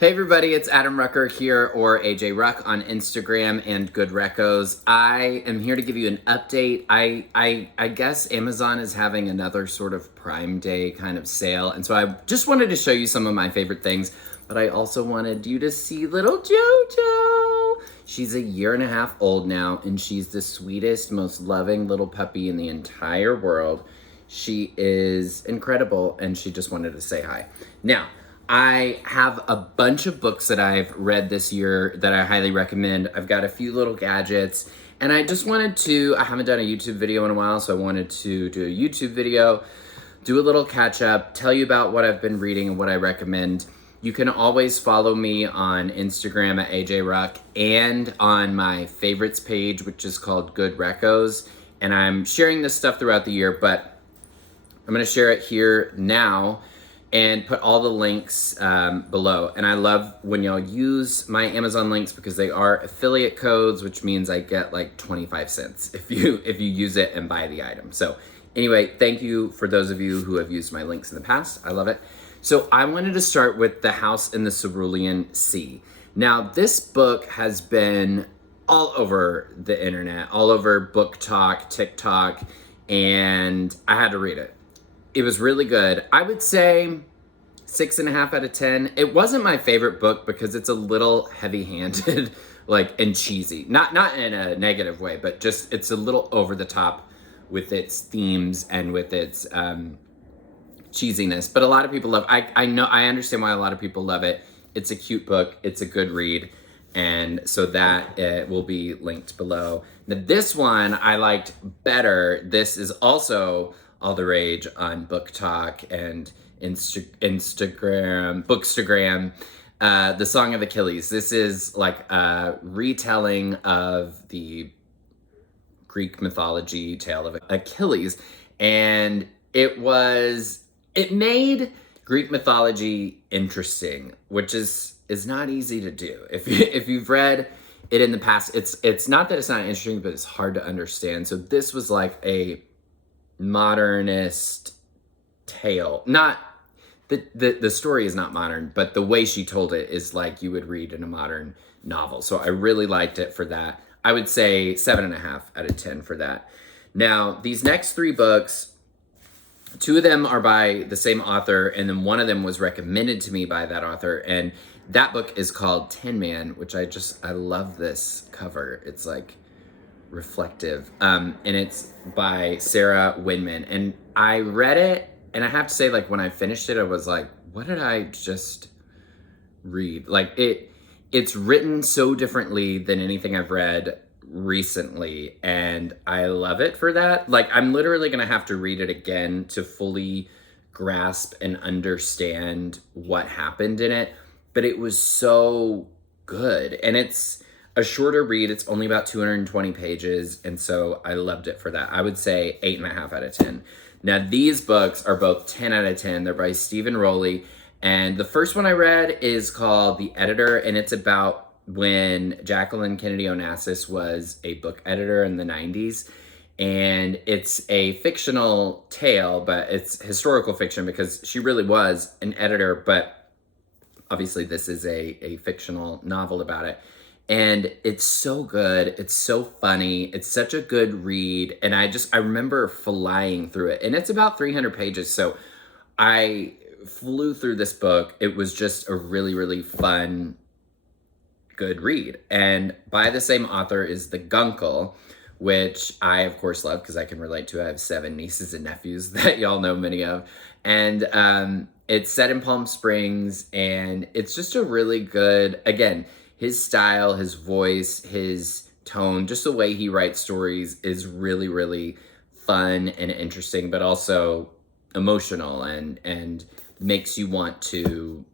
Hey everybody, it's Adam Rucker here, or ajruck on Instagram and Good Recos. I am here to give you an update. I guess Amazon is having another sort of Prime Day kind of sale, and so I just wanted to show you some of my favorite things, but I also wanted you to see little Jojo. She's a year and a half old now, and she's the sweetest, most loving little puppy in the entire world. She is incredible, and she just wanted to say hi. Now, I have a bunch of books that I've read this year that I highly recommend. I've got a few little gadgets, and I just wanted to, I haven't done a YouTube video in a while, so I wanted to do a YouTube video, do a little catch up, tell you about what I've been reading and what I recommend. You can always follow me on Instagram at ajruck and on my favorites page, which is called Good Recos. And I'm sharing this stuff throughout the year, but I'm gonna share it here now and put all the links below. And I love when y'all use my Amazon links because they are affiliate codes, which means I get like 25 cents if you use it and buy the item. So anyway, thank you for those of you who have used my links in the past. I love it. So I wanted to start with The House in the Cerulean Sea. Now, this book has been all over the internet, all over Book Talk, TikTok, and I had to read it. It was really good. I would say 6.5 out of 10. It wasn't my favorite book because it's a little heavy-handed, and cheesy. Not in a negative way, but just it's a little over the top with its themes and with its cheesiness. But a lot of people love. I understand why a lot of people love it. It's a cute book. It's a good read, and so that will be linked below. Now, this one I liked better. This is also all the rage on Book Talk and Instagram, Bookstagram, The Song of Achilles. This is like a retelling of the Greek mythology tale of Achilles. And it made Greek mythology interesting, which is not easy to do. If you've read it in the past, it's not that it's not interesting, but it's hard to understand. So this was like a modernist tale. Not the story is not modern, but the way she told it is like you would read in a modern novel. So I really liked it for that. I would say 7.5 out of 10 for that. Now, these next 3 books, 2 of them are by the same author, and then one of them was recommended to me by that author, and that book is called Tin Man, which I love this cover. It's like reflective, and it's by Sarah Winman, and I read it, and I have to say, when I finished it, I was like, what did I just read? It's written so differently than anything I've read recently, and I love it for that. I'm literally gonna have to read it again to fully grasp and understand what happened in it, but it was so good, and it's a shorter read. It's only about 220 pages, and so I loved it for that. I would say 8.5 out of 10. Now, these books are both 10 out of 10. They're by Stephen Rowley, and the first one I read is called The Editor, and it's about when Jacqueline Kennedy Onassis was a book editor in the 90s, and it's a fictional tale, but it's historical fiction because she really was an editor, but obviously this is a fictional novel about it. And it's so good. It's so funny. It's such a good read. And I remember flying through it. And it's about 300 pages. So I flew through this book. It was just a really, really fun, good read. And by the same author is The Guncle, which I, of course, love because I can relate to. I have 7 nieces and nephews that y'all know many of. And it's set in Palm Springs. And it's just a really good, again, his style, his voice, his tone, just the way he writes stories is really, really fun and interesting, but also emotional and makes you want to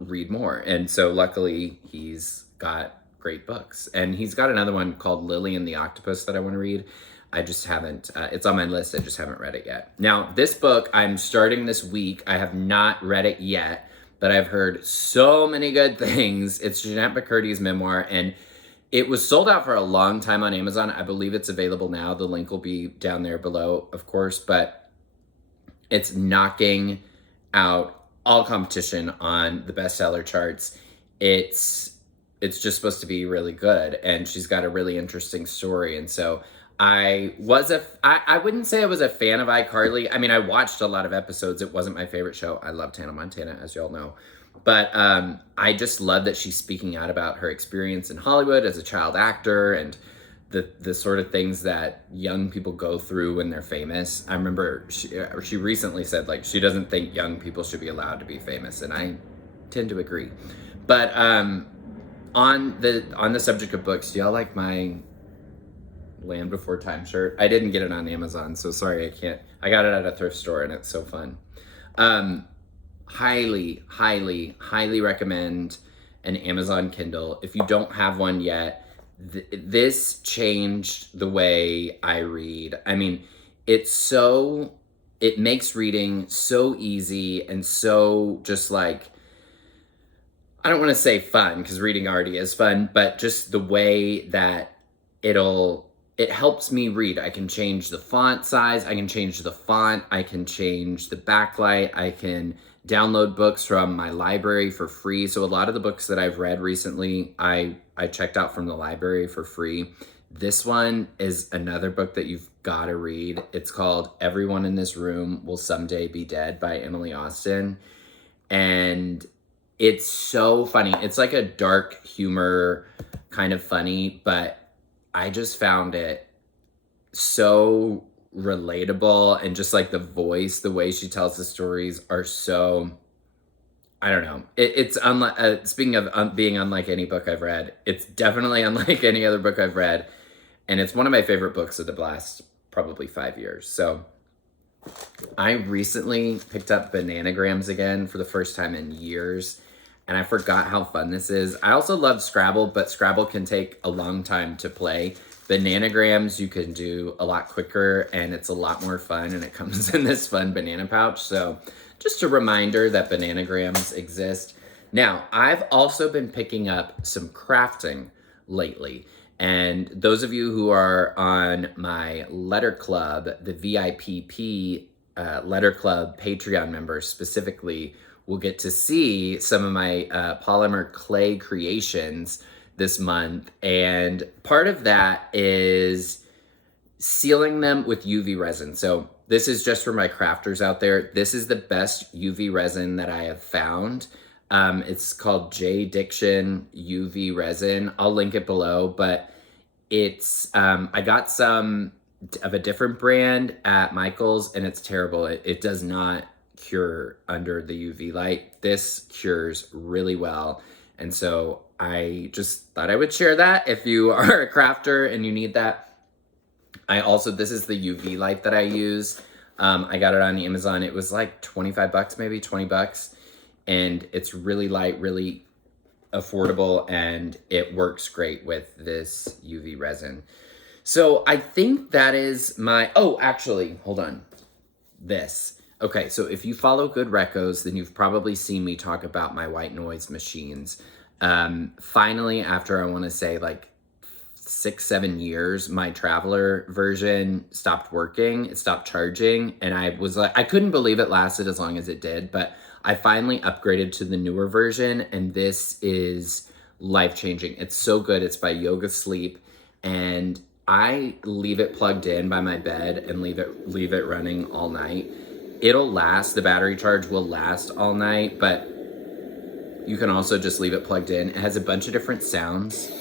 read more. And so luckily he's got great books. And he's got another one called Lily and the Octopus that I want to read. I just haven't, it's on my list. I just haven't read it yet. Now, this book I'm starting this week. I have not read it yet, but I've heard so many good things. It's Jeanette McCurdy's memoir, and it was sold out for a long time on Amazon. I believe it's available now. The link will be down there below, of course, but it's knocking out all competition on the bestseller charts. It's just supposed to be really good, and she's got a really interesting story. And so I wouldn't say I was a fan of iCarly. I mean, I watched a lot of episodes. It wasn't my favorite show. I loved Hannah Montana, as y'all know. But I just love that she's speaking out about her experience in Hollywood as a child actor and the sort of things that young people go through when they're famous. I remember she recently said, like, she doesn't think young people should be allowed to be famous, and I tend to agree. But on the subject of books, do y'all like my Land Before Time shirt? I didn't get it on Amazon, so sorry, I can't. I got it at a thrift store, and it's so fun. Highly, highly, highly recommend an Amazon Kindle. If you don't have one yet, this changed the way I read. I mean, it makes reading so easy and so just like, I don't want to say fun, because reading already is fun, but just the way that it helps me read. I can change the font size, I can change the font, I can change the backlight, I can download books from my library for free. So a lot of the books that I've read recently, I checked out from the library for free. This one is another book that you've got to read. It's called Everyone in This Room Will Someday Be Dead by Emily Austen. And it's so funny. It's like a dark humor kind of funny, but I just found it so relatable, and just like the voice, the way she tells the stories are so, I don't know. It's unlike, speaking of being unlike any book I've read, it's definitely unlike any other book I've read. And it's one of my favorite books of the last probably 5 years. So I recently picked up Bananagrams again for the first time in years, and I forgot how fun this is. I also love Scrabble, but Scrabble can take a long time to play. Bananagrams you can do a lot quicker, and it's a lot more fun, and it comes in this fun banana pouch. So just a reminder that Bananagrams exist. Now, I've also been picking up some crafting lately. And those of you who are on my letter club, the VIPP letter club Patreon members specifically, will get to see some of my polymer clay creations this month. And part of that is sealing them with UV resin. So this is just for my crafters out there. This is the best UV resin that I have found. It's called J Diction UV resin. I'll link it below, but it's, I got some of a different brand at Michael's, and it's terrible. It does not cure under the UV light. This cures really well. And so I just thought I would share that if you are a crafter and you need that. This is the UV light that I use. I got it on Amazon. It was like 25 bucks, maybe 20 bucks. And it's really light, really affordable, and it works great with this UV resin. So I think that is my, oh, actually, hold on. This. Okay, so if you follow Good Recos, then you've probably seen me talk about my white noise machines. Finally, after I want to say like 6-7 years, my Traveler version stopped working. It stopped charging, and I was like, I couldn't believe it lasted as long as it did, but I finally upgraded to the newer version, and this is life-changing. It's so good. It's by Yoga Sleep, and I leave it plugged in by my bed and leave it running all night. It'll last. The battery charge will last all night, but you can also just leave it plugged in. It has a bunch of different sounds.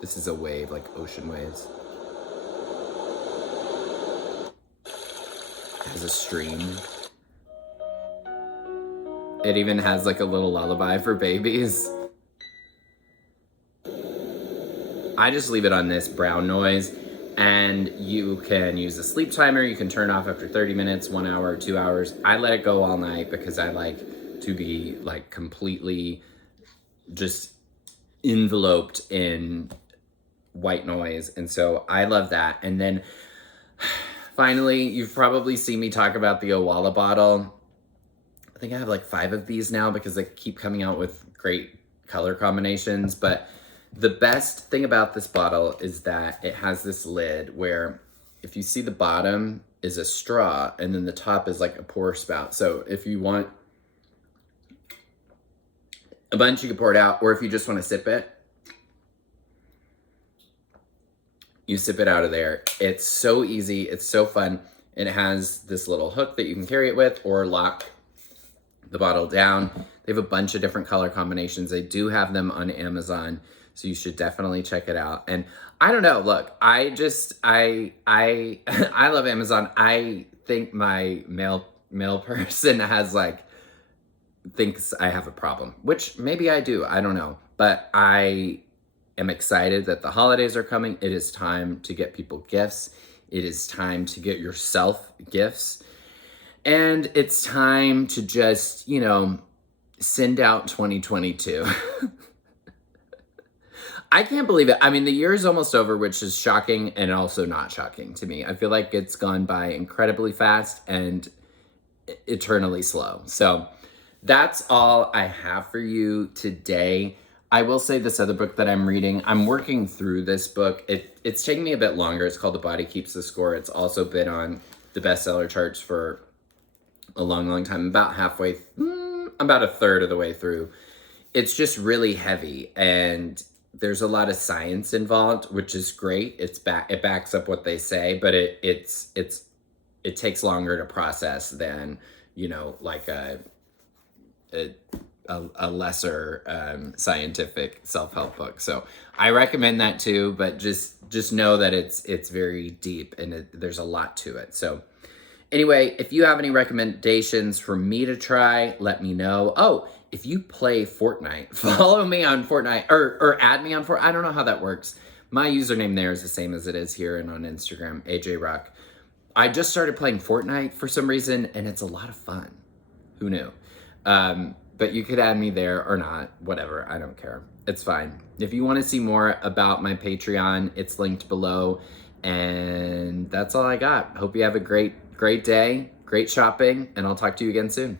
This is a wave, like ocean waves. It has a stream. It even has like a little lullaby for babies. I just leave it on this brown noise, and you can use a sleep timer. You can turn off after 30 minutes, 1 hour, 2 hours. I let it go all night because I like to be like completely just enveloped in white noise. And so I love that. And then finally, you've probably seen me talk about the Owala bottle. I think I have like 5 of these now because they keep coming out with great color combinations, but The best thing about this bottle is that it has this lid where if you see the bottom is a straw and then the top is like a pour spout. So if you want a bunch, you can pour it out, or if you just want to sip it, you sip it out of there. It's so easy. It's so fun. It has this little hook that you can carry it with or lock the bottle down. They have a bunch of different color combinations. They do have them on Amazon, so you should definitely check it out. And I don't know, look, I love Amazon. I think my mail person has like, thinks I have a problem, which maybe I do, I don't know. But I am excited that the holidays are coming. It is time to get people gifts. It is time to get yourself gifts. And it's time to just, send out 2022. I can't believe it. I mean, the year is almost over, which is shocking and also not shocking to me. I feel like it's gone by incredibly fast and eternally slow. So that's all I have for you today. I will say this other book that I'm reading, I'm working through this book. It's taking me a bit longer. It's called The Body Keeps the Score. It's also been on the bestseller charts for a long, long time. About a third of the way through. It's just really heavy and there's a lot of science involved, which is great. It backs up what they say, but it takes longer to process than, like a lesser scientific self-help book. So I recommend that too, but just know that it's very deep and there's a lot to it. So anyway, if you have any recommendations for me to try, let me know. Oh, if you play Fortnite, follow me on Fortnite or add me on Fortnite. I don't know how that works. My username there is the same as it is here and on Instagram, ajruck. I just started playing Fortnite for some reason and it's a lot of fun. Who knew? But you could add me there or not, whatever, I don't care. It's fine. If you want to see more about my Patreon, it's linked below. And that's all I got. Hope you have a great day, great shopping, and I'll talk to you again soon.